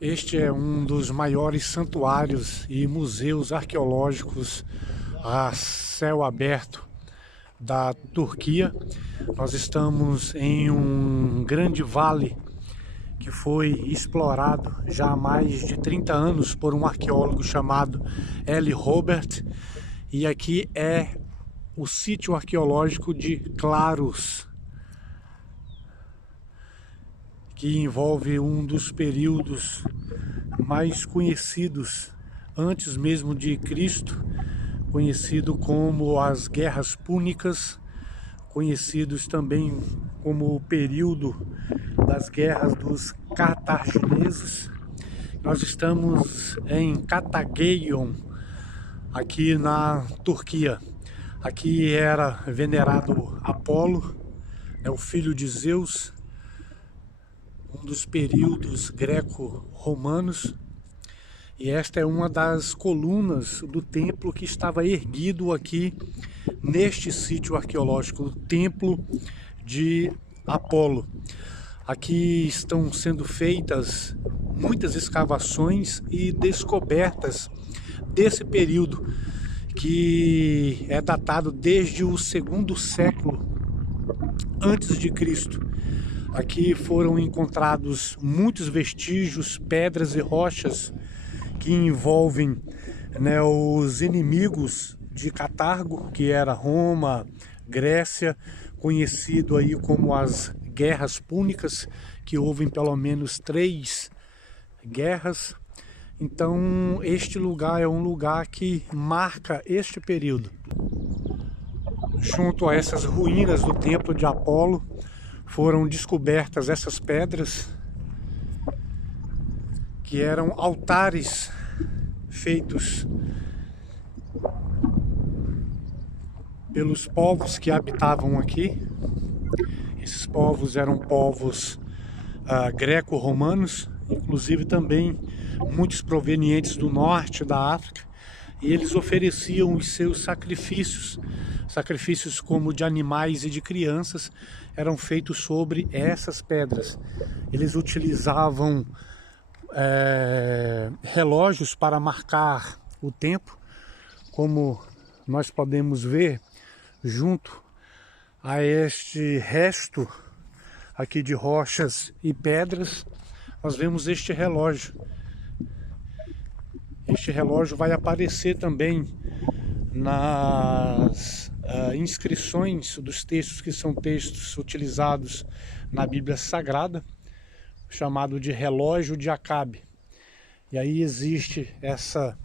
Este é um dos maiores santuários e museus arqueológicos a céu aberto da Turquia. Nós estamos em um grande vale que foi explorado já há mais de 30 anos por um arqueólogo chamado Eli Robert. E aqui é o sítio arqueológico de Claros, que envolve um dos períodos mais conhecidos antes mesmo de Cristo, conhecido como as Guerras Púnicas, conhecidos também como o período das Guerras dos Cartagineses. Nós estamos em Katageyon, aqui na Turquia. Aqui era venerado Apolo, o filho de Zeus, um dos períodos greco-romanos, e esta é uma das colunas do templo que estava erguido aqui neste sítio arqueológico, o Templo de Apolo. Aqui estão sendo feitas muitas escavações e descobertas desse período, que é datado desde o segundo século antes de Cristo. Aqui foram encontrados muitos vestígios, pedras e rochas que envolvem, os inimigos de Cartago, que era Roma, Grécia, conhecido aí como as Guerras Púnicas, que houve pelo menos 3 guerras. Então este lugar é um lugar que marca este período. Junto a essas ruínas do Templo de Apolo, foram descobertas essas pedras, que eram altares feitos pelos povos que habitavam aqui. Esses povos eram povos greco-romanos, inclusive também muitos provenientes do norte da África, e eles ofereciam os seus sacrifícios. Sacrifícios como de animais e de crianças eram feitos sobre essas pedras. Eles utilizavam relógios para marcar o tempo, como nós podemos ver junto a este resto aqui de rochas e pedras. Nós vemos este relógio. Este relógio vai aparecer também nas inscrições dos textos, que são textos utilizados na Bíblia Sagrada, chamado de relógio de Acabe. E aí existe essa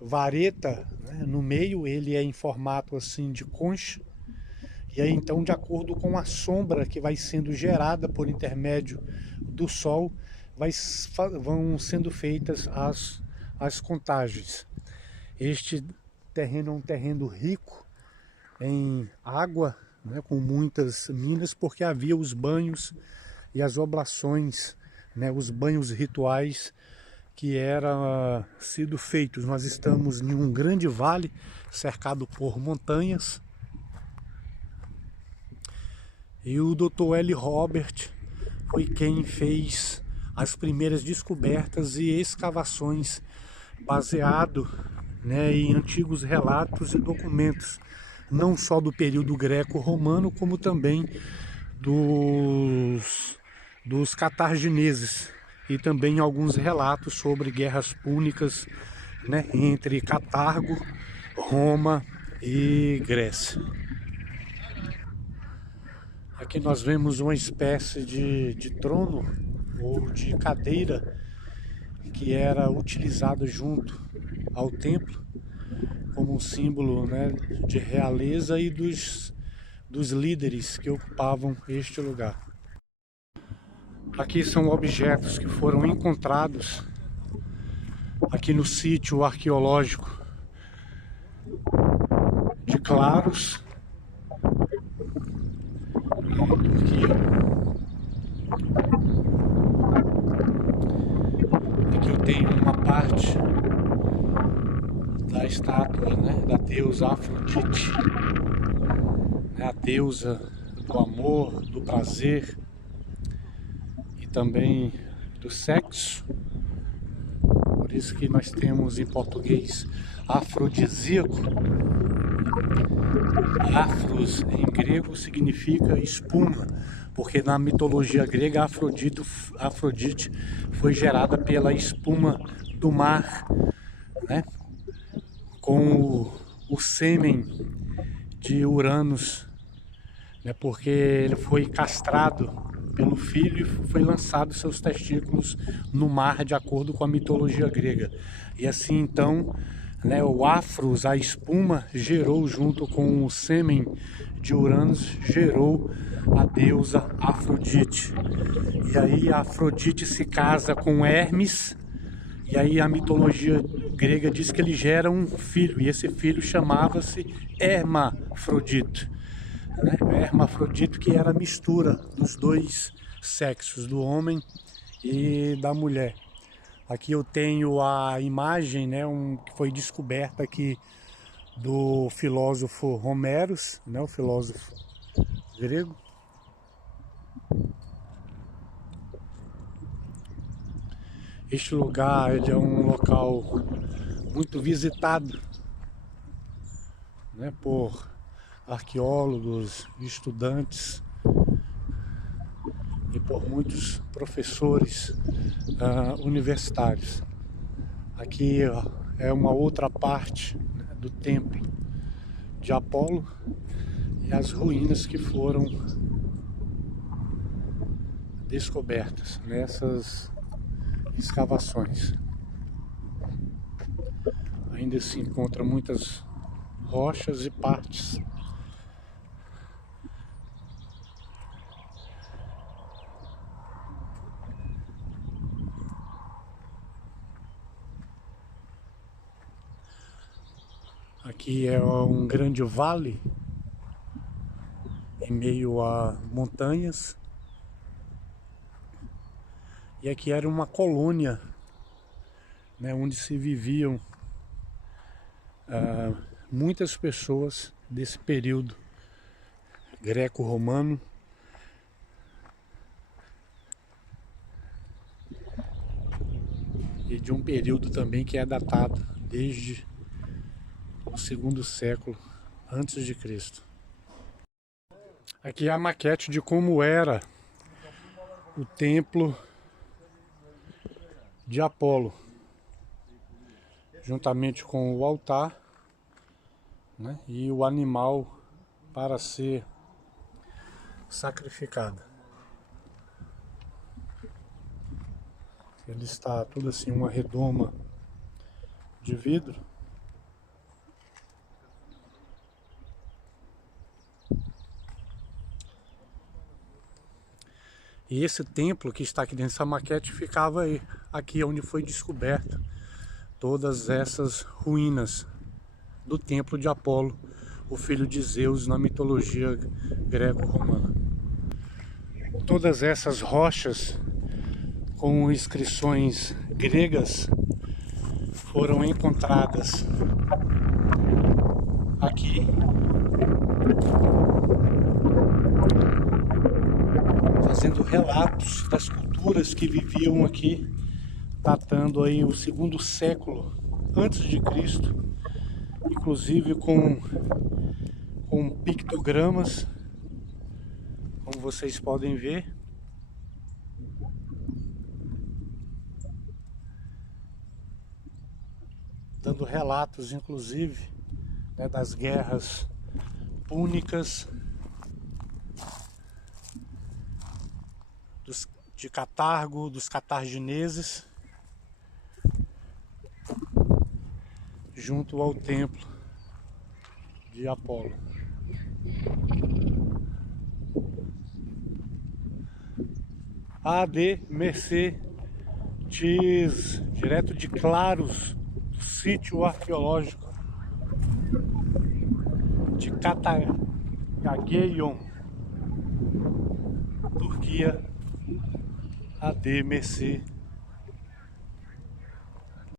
vareta, no meio, ele é em formato assim de concha. E aí então, de acordo com a sombra que vai sendo gerada por intermédio do sol, vão sendo feitas as contagens. Este terreno é um terreno rico em água, com muitas minas, porque havia os banhos e as oblações, os banhos rituais que eram sido feitos. Nós estamos em um grande vale cercado por montanhas, e o Dr. Eli Robert foi quem fez as primeiras descobertas e escavações baseado, em antigos relatos e documentos, não só do período greco-romano, como também dos cartagineses, e também alguns relatos sobre guerras púnicas, entre Cartago, Roma e Grécia. Aqui nós vemos uma espécie de trono ou de cadeira que era utilizada junto ao templo como um símbolo, de realeza e dos líderes que ocupavam este lugar. Aqui são objetos que foram encontrados aqui no sítio arqueológico de Claros, Turquia. Aqui eu tenho uma parte da estátua, da deusa Afrodite, a deusa do amor, do prazer e também do sexo. Por isso que nós temos em português afrodisíaco. Afros em grego significa espuma, porque na mitologia grega Afrodite foi gerada pela espuma do mar, né? Com o sêmen de Uranus, né? Porque ele foi castrado pelo filho e foi lançado seus testículos no mar, de acordo com a mitologia grega. E assim então, né, o Afros, a espuma, gerou junto com o sêmen de Uranus, gerou a deusa Afrodite. E aí a Afrodite se casa com Hermes, e aí a mitologia grega diz que ele gera um filho, e esse filho chamava-se Hermafrodito, né? Hermafrodito, que era a mistura dos dois sexos, do homem e da mulher. Aqui eu tenho a imagem, né, que foi descoberta aqui do filósofo Homeros, né, o filósofo grego. Este lugar ele é um local muito visitado, né, por arqueólogos, estudantes e por muitos professores universitários. Aqui ó, é uma outra parte, né, do templo de Apolo e as ruínas que foram descobertas nessas escavações. Ainda se encontra muitas rochas e partes aqui é um grande vale em meio a montanhas, e aqui era uma colônia, né, onde se viviam muitas pessoas desse período greco-romano, e de um período também que é datado desde o segundo século antes de Cristo. Aqui é a maquete de como era o templo de Apolo, juntamente com o altar, né, e o animal para ser sacrificado. Ele está tudo assim, uma redoma de vidro. E esse templo que está aqui dentro dessa maquete ficava aí, aqui onde foi descoberta todas essas ruínas do templo de Apolo, o filho de Zeus na mitologia greco-romana. Todas essas rochas com inscrições gregas foram encontradas aqui fazendo relatos das culturas que viviam aqui, datando aí o segundo século antes de Cristo, inclusive com pictogramas, como vocês podem ver. Dando relatos, inclusive, né, das guerras púnicas, de Catargo, dos catargineses, junto ao templo de Apolo. A.D. Mercê diz, direto de Claros, do sítio arqueológico de Katagageion, Turquia. A.D. Mercê